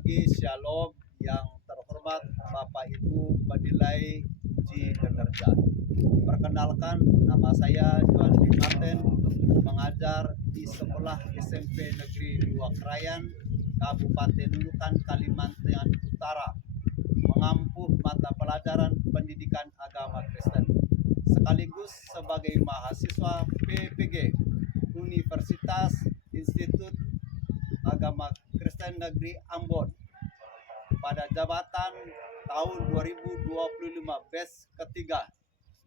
lagi Shalom yang terhormat Bapak Ibu penilai uji kinerja. Perkenalkan, nama saya Johan Martin, mengajar di Sekolah SMP Negeri 2 Krayan, Kabupaten Nunukan, Kalimantan Utara, mengampu mata pelajaran pendidikan agama Kristen, sekaligus sebagai mahasiswa PPG Universitas Institut Agama Kristen Negeri Ambon pada jabatan tahun 2025 batch ketiga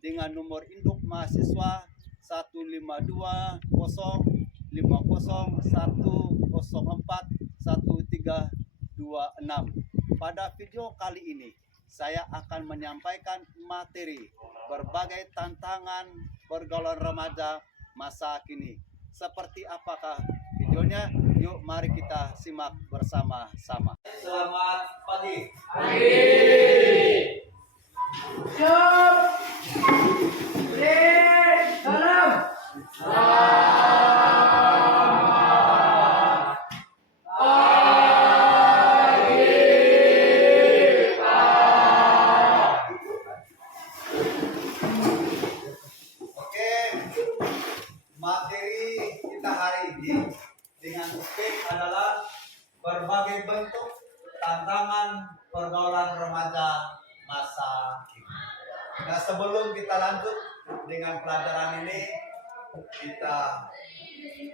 dengan nomor induk mahasiswa 1520501041326. Pada video kali ini saya akan menyampaikan materi berbagai tantangan pergaulan remaja masa kini. Seperti apakah videonya? Yuk mari kita simak bersama-sama. Selamat pagi. Pagi. Siap. Salam. Selamat pagi, Pak. Oke, materi kita hari ini dengan topik adalah berbagai bentuk tantangan pergaulan remaja masa kini. Nah, sebelum kita lanjut dengan pelajaran ini, kita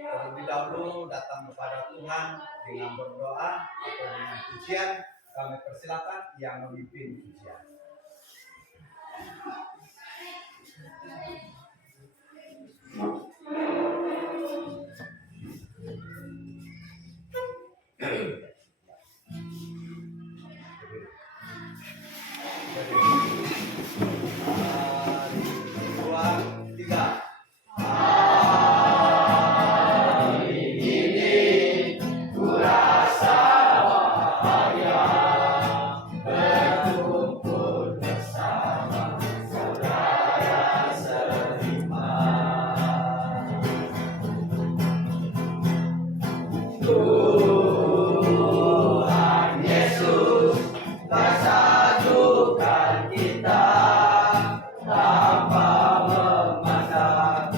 terlebih dahulu datang kepada Tuhan dengan berdoa atau dengan pujian. Kami persilakan yang memimpin pujian. Tuhan Yesus bersatukan kita tanpa memandang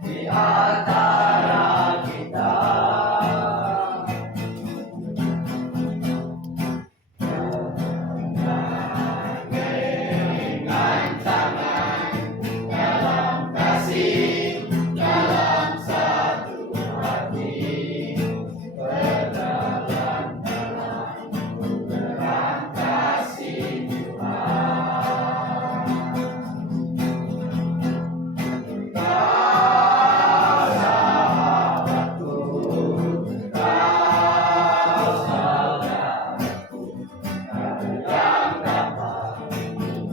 di antara kita. Dengan tangan dalam kasih, dalam satu hati, berjalan dalam terang kasih Tuhan. Kau sahabatku, kau saudaraku, yang dapat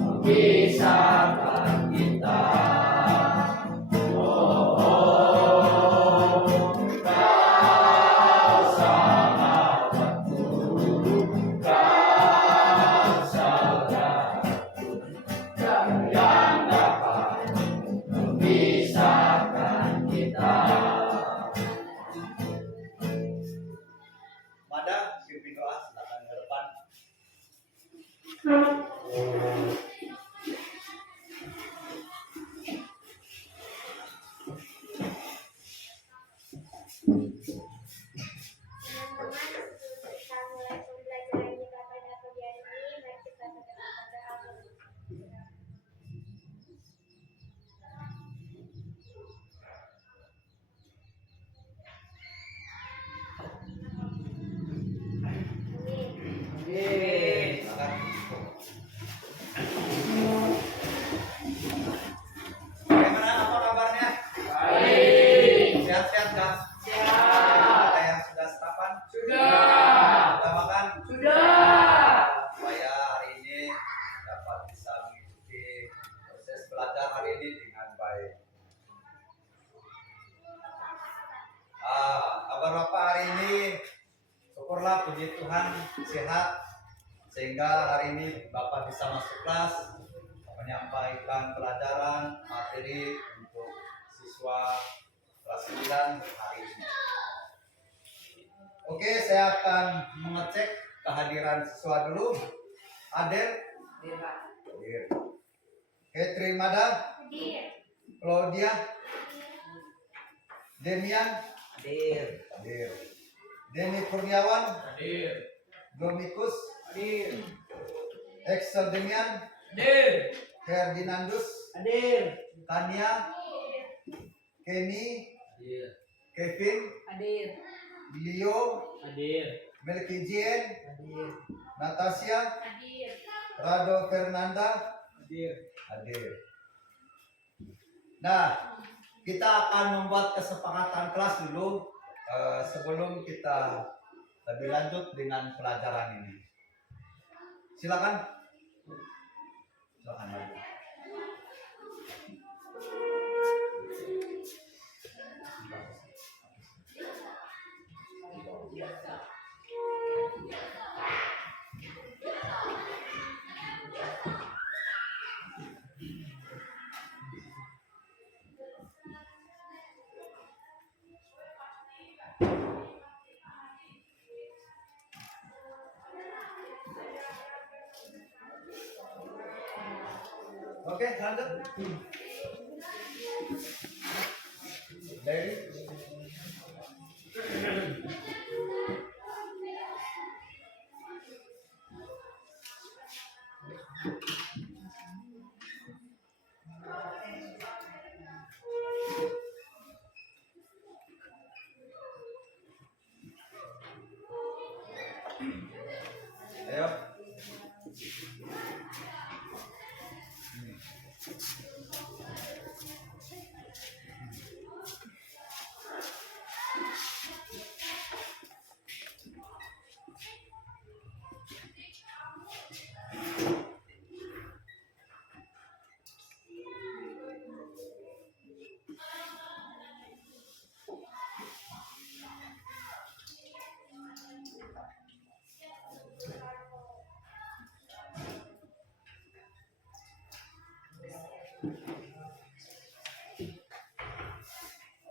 memisahkan kita. Kau sahabatku, kau saudaraku, yang dapat memisahkan kita. Mada, pimpin doa, silakan ke depan. Teman-teman, sebelum kita mulai pembelajaran kita pada pagi hari ini, mari kita berdoa pada Allah. Amin. Bagaimana, apa kabarnya? Baik. Sehat-sehat kah? Siap. Ada yang sudah sarapan? Sudah. Sudah makan? Sudah. Supaya hari ini dapat bisa mengikuti proses belajar hari ini dengan baik. Kabar Bapak hari ini, syukurlah puji Tuhan sehat, sehingga hari ini Bapak bisa masuk kelas menyampaikan pelajaran materi untuk siswa kelas 9 hari ini. Oke, saya akan mengecek kehadiran siswa dulu. Adel, hadir. Catherine Mada, Hadir. Claudia, Demian, Hadir. hadir. Denny Kurniawan, Hadir. Domikus, Hadir. Excel Demian, Hadir. Ferdinandus, Hadir. Tania, Kenny, Hadir. Kevin, Hadir. Leo, Hadir. Melky Jien, Hadir. Natasha, Hadir. Rado Fernanda, Hadir. hadir. Nah, kita akan membuat kesepakatan kelas dulu sebelum kita lebih lanjut dengan pelajaran ini. Silakan. Silakan. Maju. Oke, lanjut. Dari ayo.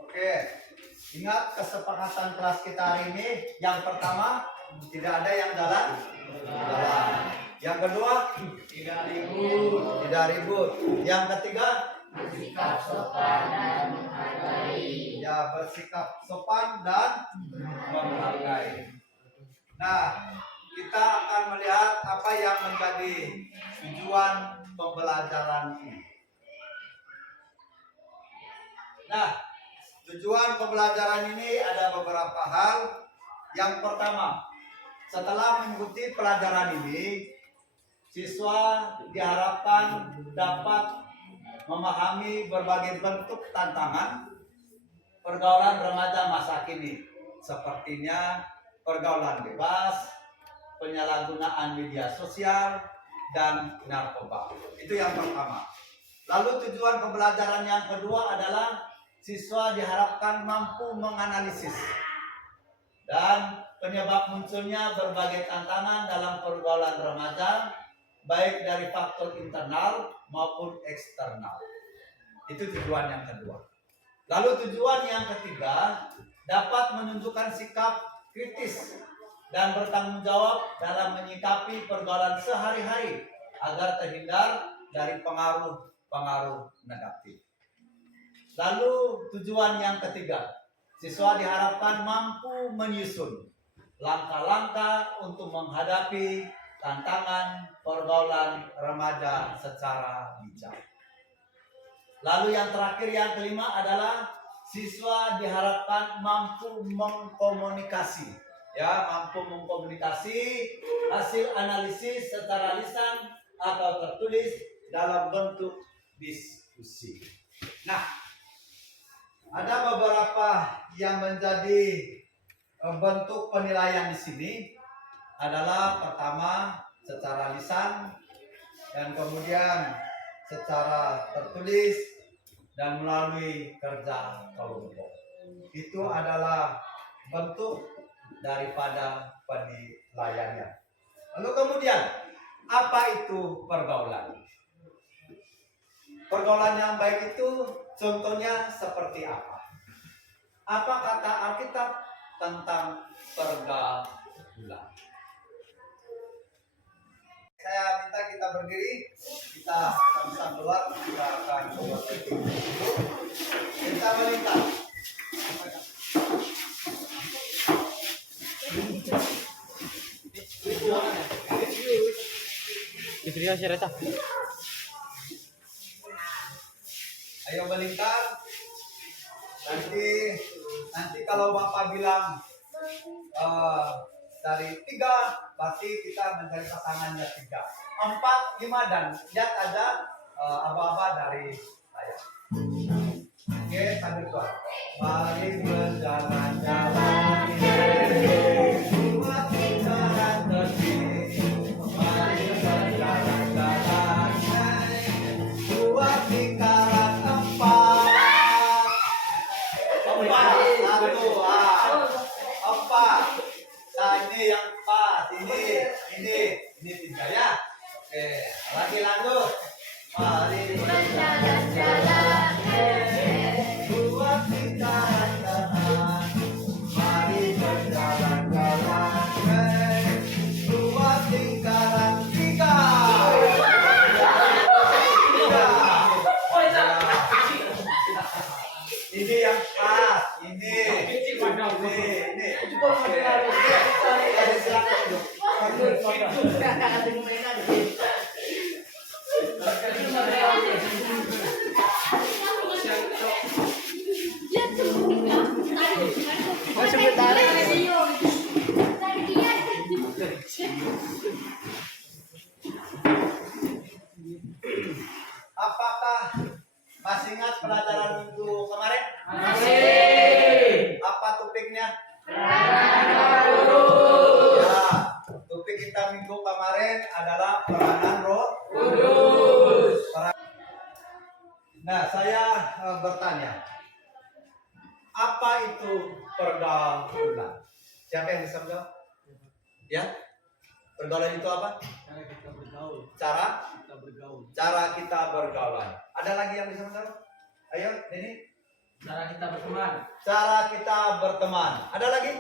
Oke, ingat kesepakatan kelas kita hari ini. Yang pertama, tidak ada yang jalan. Yang kedua, Tidak ribut. tidak ribut. Yang ketiga, Bersikap sopan dan menghargai. ya bersikap sopan dan menghargai. Nah, kita akan melihat apa yang menjadi tujuan pembelajaran ini. Nah, tujuan pembelajaran ini ada beberapa hal. Yang pertama, setelah mengikuti pelajaran ini, siswa diharapkan dapat memahami berbagai bentuk tantangan pergaulan remaja masa kini, sepertinya pergaulan bebas, penyalahgunaan media sosial, dan narkoba. Itu yang pertama. Lalu tujuan pembelajaran yang kedua adalah siswa diharapkan mampu menganalisis dan penyebab munculnya berbagai tantangan dalam pergaulan remaja, baik dari faktor internal maupun eksternal. Itu tujuan yang kedua. Lalu tujuan yang ketiga, dapat menunjukkan sikap kritis dan bertanggung jawab dalam menyikapi pergaulan sehari-hari agar terhindar dari pengaruh-pengaruh negatif. Lalu tujuan yang ketiga, siswa diharapkan mampu menyusun langkah-langkah untuk menghadapi tantangan pergaulan remaja secara bijak. Lalu yang terakhir, yang kelima adalah siswa diharapkan mampu mengkomunikasi, mampu mengkomunikasi hasil analisis secara lisan atau tertulis dalam bentuk diskusi. Nah, ada beberapa yang menjadi bentuk penilaian di sini adalah pertama secara lisan, dan kemudian secara tertulis, dan melalui kerja kelompok. Itu adalah bentuk daripada penilaiannya. Lalu kemudian, apa itu pergaulan? Pergaulan yang baik itu contohnya seperti apa? Apa kata Alkitab tentang pergaulan? saya minta kita berdiri. Kita akan bisa keluar. Kita akan keluar. Kita melintang. Ayo melintang. Nanti kalau Bapak bilang dari 3, berarti kita mencari pasangannya 3, 4, 5 dan lihat ada aba-aba dari saya. Oke, sambil doa. Mari berjalan-jalan buat jalan tertib. Mari berjalan-jalan buat lingkaran 4. 4. Nah, ini yang pas. Ini 3 ya. Oke, lagi lanjut. Mari berjalan-jalan buat lingkaran jalan. Mari berjalan-jalan buat lingkaran 3. Ini yang pas. Ini. Apakah masih ingat pelajaran minggu kemarin? Masih. Apa topiknya? Ya, topik kita minggu kemarin adalah peranan Roh Kudus. Nah, saya bertanya, apa itu pergaulan? Siapa yang bisa menjawab? Ya, pergaulan itu apa? Cara kita bergaul. Cara kita bergaul. Ada lagi yang bisa menjawab? Ayo, ini. Cara kita berteman. Cara kita berteman. Ada lagi?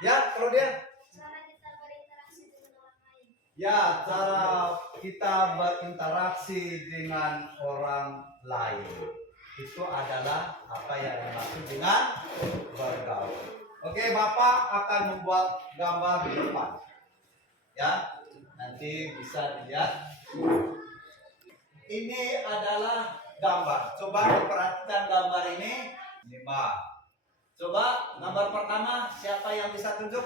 Ya, kalau dia. Cara kita berinteraksi dengan orang lain. Ya, cara kita berinteraksi dengan orang lain. Itu adalah apa yang dimaksud dengan bergaul. Oke, Bapak akan membuat gambar di depan. Ya, nanti bisa dilihat. Ini adalah gambar. Coba diperhatikan gambar ini. 5. Coba gambar pertama, siapa yang bisa tunjuk?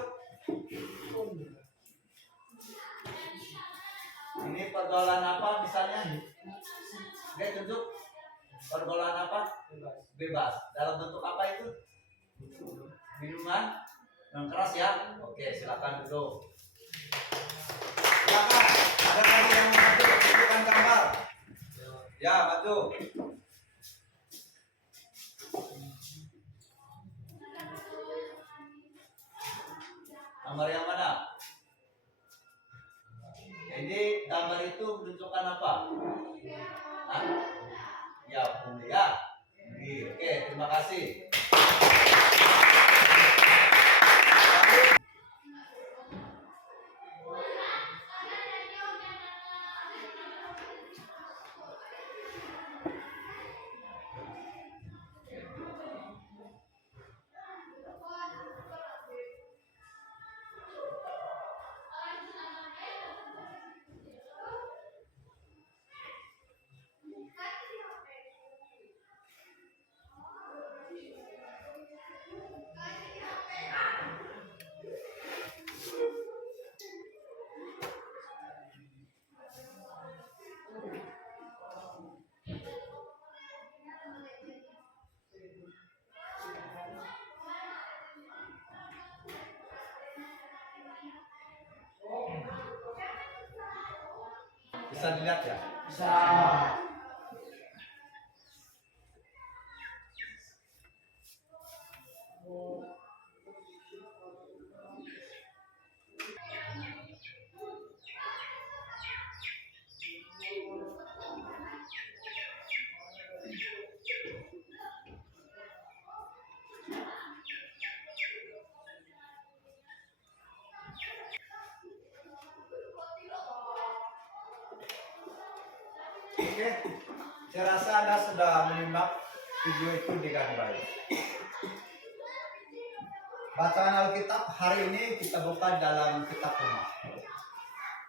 Ini pergaulan apa misalnya? Oke, tunjuk. Pergaulan apa? Bebas. Dalam bentuk apa itu? Minuman yang keras ya? Oke, silakan duduk. Silakan. Ada lagi yang mau maju? Tunjukkan gambar. Ya, maju. Gambar yang mana? Jadi gambar itu menunjukkan apa? Hah? Ya, mulia. Oke, terima kasih. Bisa dilihat ya? Bisa. Oke, saya rasa Anda sudah menyimak video itu dengan baik. Bacaan Alkitab hari ini kita buka dalam kitab Roma.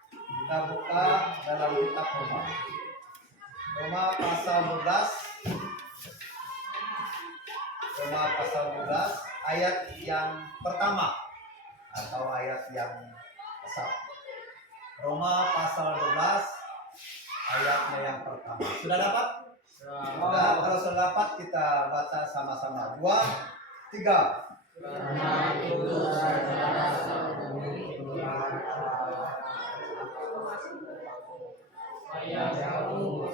Kita buka dalam kitab Roma. Roma pasal 12. Roma pasal 12 ayat yang pertama atau ayat yang ke-1. Roma pasal 12 ayatnya yang pertama. Sudah dapat? Sudah. Kalau sudah dapat kita baca sama-sama. 2, 3. Karena itu saudara supaya kamu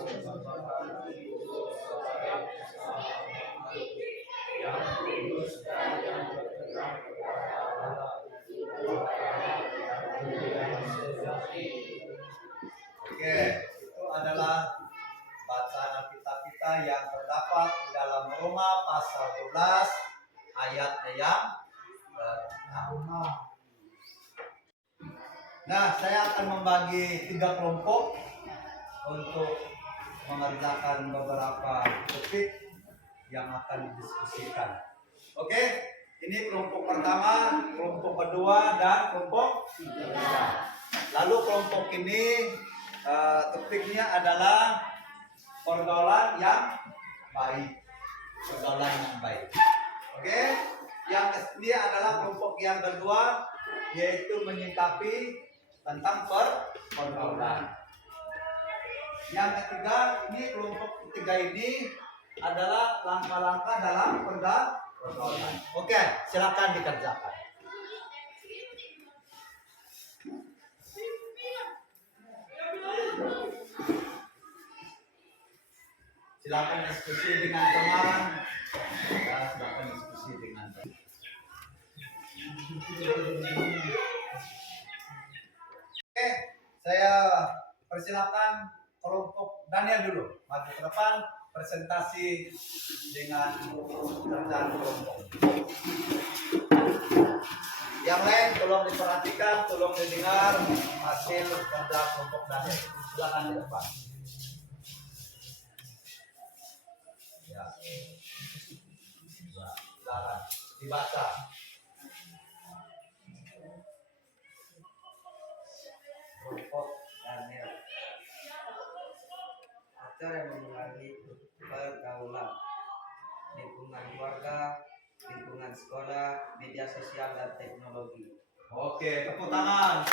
yang kudus dan yang berkenan kepada Allah yang sejati. Oke, itu adalah bacaan Alkitab kita yang terdapat di dalam Roma pasal 12 ayatnya yang pertama. Nah, saya akan membagi 3 kelompok untuk mengerjakan beberapa topik yang akan didiskusikan. Oke, ini kelompok pertama, kelompok kedua, dan kelompok ketiga. Lalu kelompok ini topiknya adalah pergaulan yang baik. Pergaulan yang baik. Oke, yang ini adalah kelompok yang kedua, yaitu menyikapi tentang pergaulan. Yang ketiga, ini kelompok ketiga ini adalah langkah-langkah dalam pergaulan. Oke, silakan dikerjakan. Silakan diskusi dengan teman. Ya, silakan diskusi dengan teman. Oke, saya persilakan kelompok Daniel dulu maju ke depan presentasi dengan kerjaan kelompok. Yang lain tolong diperhatikan, tolong didengar hasil kerja kelompok Daniel. Silakan di depan. Ya. Silakan dibaca. Kelompok Daniel. Acara yang mengulangi pergaulan, lingkungan keluarga, lingkungan sekolah, media sosial dan teknologi. Oke, tepuk tangan.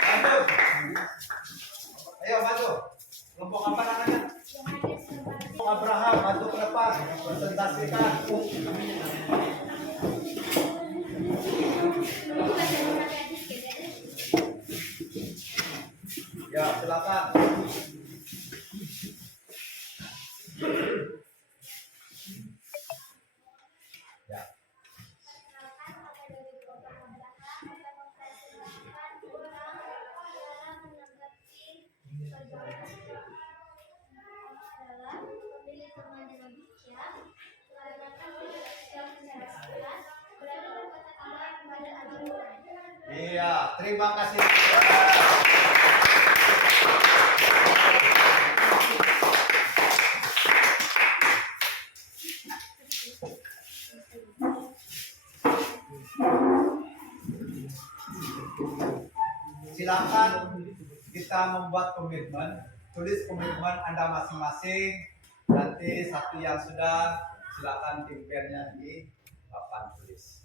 Maju. Ayo maju. Kelompok apa namanya? Kelompok Abraham, maju ke depan, presentasikan. Ya, silakan. Ya. Iya, terima kasih. Silakan kita membuat komitmen, tulis komitmen Anda masing-masing. Nanti satu yang sudah silakan timpennya di papan tulis.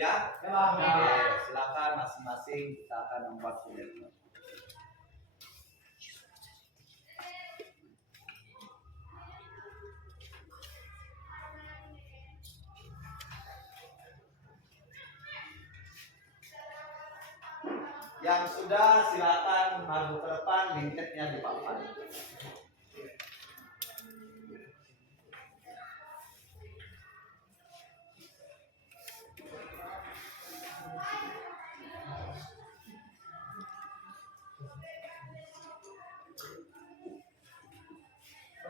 Ya, silakan masing-masing kita akan membuat komitmen. Yang sudah silakan maju ke depan, linketnya di papan.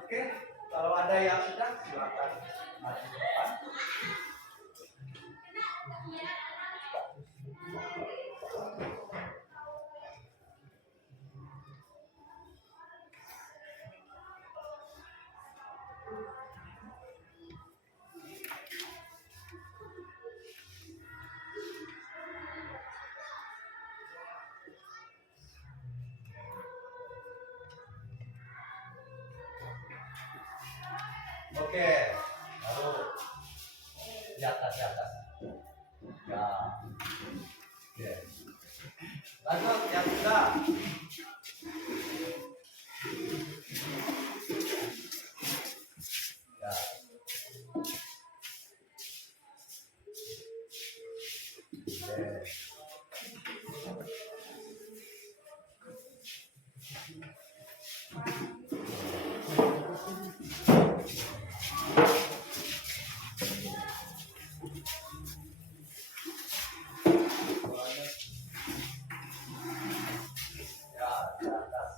Oke, kalau ada yang sudah silakan maju ke depan. Oke, lalu di atas, di atas. Ya. Oke. Lanjut yang ketiga. Ya. Oke. Ya, di atas.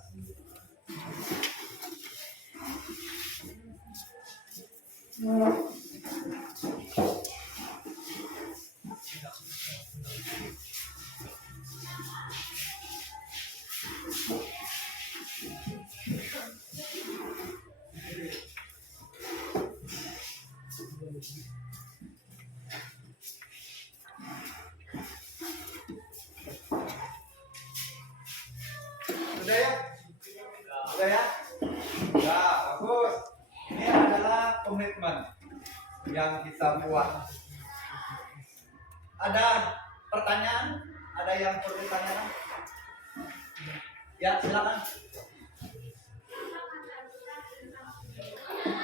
Sudah ya? Sudah ya? Ya, bagus. Ini adalah komitmen yang kita buat. Ada pertanyaan? Ada yang perlu ditanyakan? Ya, silakan.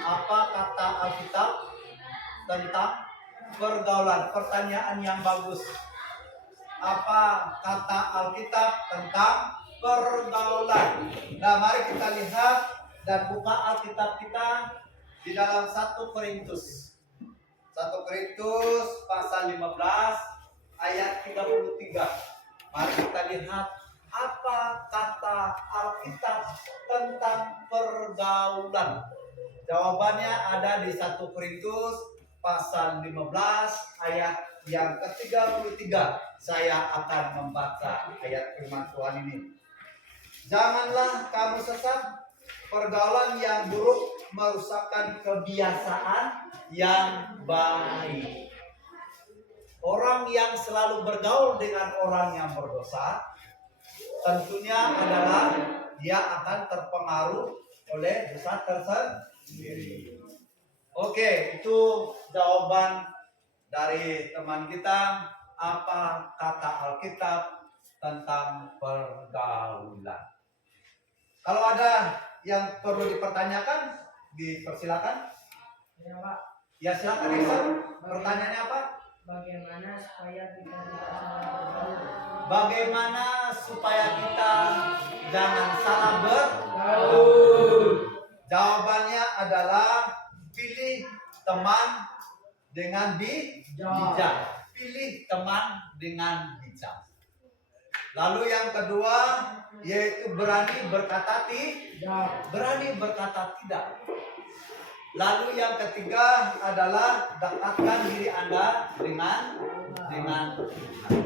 Apa kata Alkitab tentang pergaulan? Pertanyaan yang bagus. Apa kata Alkitab tentang pergaulan? Nah, mari kita lihat dan buka Alkitab kita di dalam 1 Korintus. 1 Korintus pasal 15 ayat 33. Mari kita lihat apa kata Alkitab tentang pergaulan. Jawabannya ada di 1 Korintus pasal 15 ayat yang ke-33. Saya akan membaca ayat firman Tuhan ini. Janganlah kamu sesat, pergaulan yang buruk merusakkan kebiasaan yang baik. Orang yang selalu bergaul dengan orang yang berdosa, tentunya adalah dia akan terpengaruh oleh dosa tersendiri. Oke, itu jawaban dari teman kita. Apa kata Alkitab tentang pergaulan? Kalau ada yang perlu dipertanyakan, dipersilakan. Ya Pak, Ya silakan Iksan. Pertanyaannya apa? bagaimana supaya kita tidak salah bergaul? Bagaimana supaya kita jangan salah bergaul? Jawabannya adalah pilih teman dengan bijak. Pilih teman dengan bijak. Lalu yang kedua yaitu berani berkata tidak. Lalu yang ketiga adalah dekatkan diri Anda dengan Tuhan.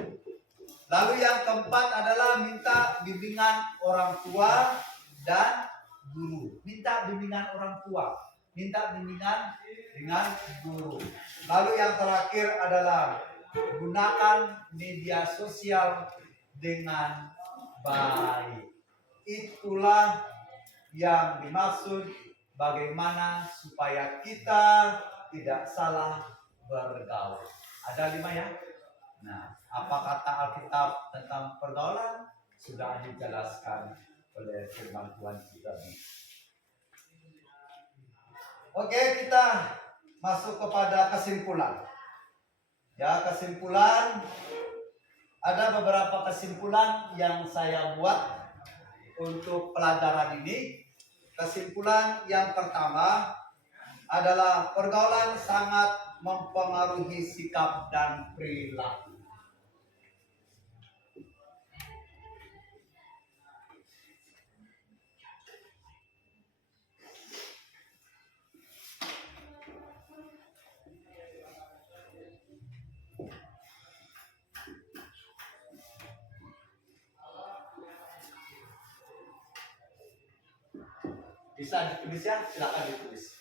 Lalu yang keempat adalah minta bimbingan orang tua dan guru. Minta bimbingan orang tua, minta bimbingan dengan guru. Lalu yang terakhir adalah gunakan media sosial dengan baik. Itulah yang dimaksud bagaimana supaya kita tidak salah bergaul. Ada 5 ya. Nah, apa kata Alkitab tentang pergaulan sudah dijelaskan oleh firman Tuhan tadi. Oke, kita masuk kepada kesimpulan. Ya, kesimpulan. Ada beberapa kesimpulan yang saya buat untuk pelajaran ini. Kesimpulan yang pertama adalah pergaulan sangat mempengaruhi sikap dan perilaku. Bisa ditulis ya, silakan ditulis.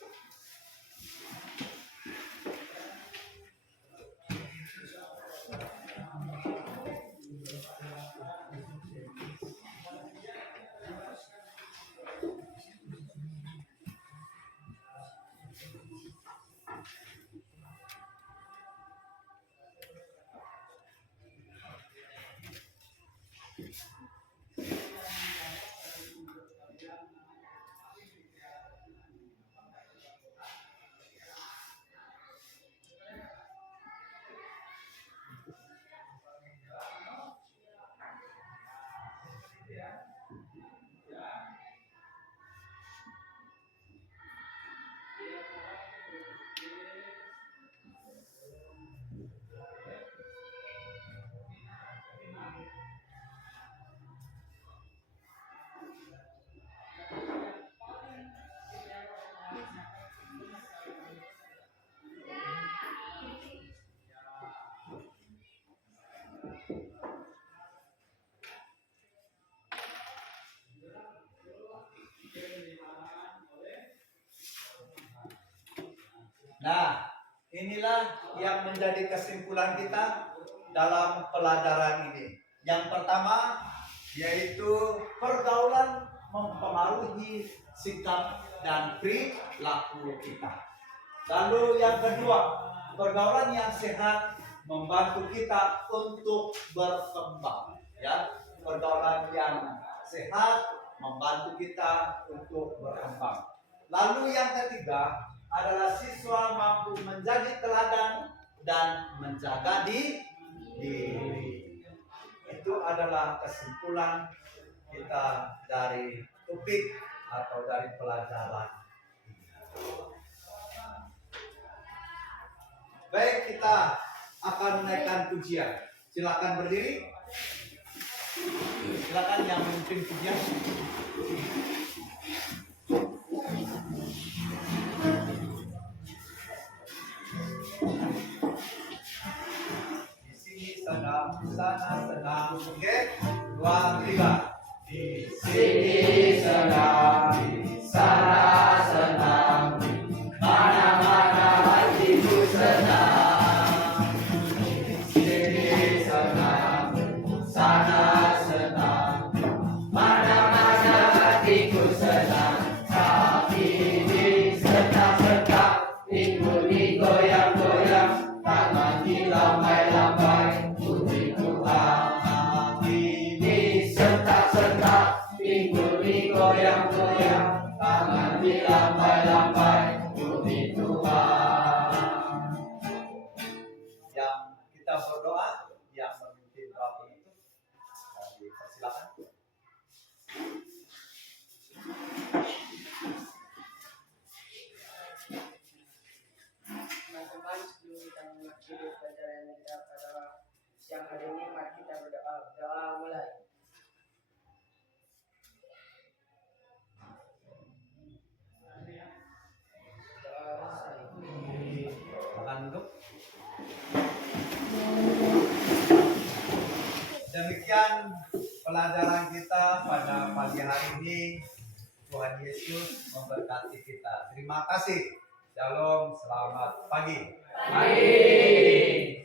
Nah, inilah yang menjadi kesimpulan kita dalam pelajaran ini. Yang pertama yaitu pergaulan mempengaruhi sikap dan perilaku kita. Lalu yang kedua, pergaulan yang sehat membantu kita untuk berkembang. Ya, pergaulan yang sehat membantu kita untuk berkembang. Lalu yang ketiga adalah siswa mampu menjadi teladan dan menjaga diri. Itu adalah kesimpulan kita dari topik atau dari pelajaran. Baik, kita akan menaikkan pujian. Silakan berdiri. Silakan yang memimpin pujian. Di sini sedang, di sana sedang. Oke, 2, 3. Di Sini sedang, di sana senang, mana-mana hatiku senang. Di sini senang, sana senang, mana-mana hatiku senang. Tapi di setak-setak, minggu digoyang-goyang, tangan dilambai-lambai, puji Tuhan. Di setak-setak, minggu digoyang-goyang, tangan dilambai-lambai, puji Tuhan. Yang kita berdoa, yang memimpin doa penutup, dipersilakan. Teman-teman, sebelum kita mengakhiri pelajaran kita pada siang hari ini, mari kita berdoa. Doa mulai. Doa selesai. Silakan duduk. Demikian pelajaran kita pada pagi hari ini. Tuhan Yesus memberkati kita. Terima kasih. Shalom, selamat pagi. Mari.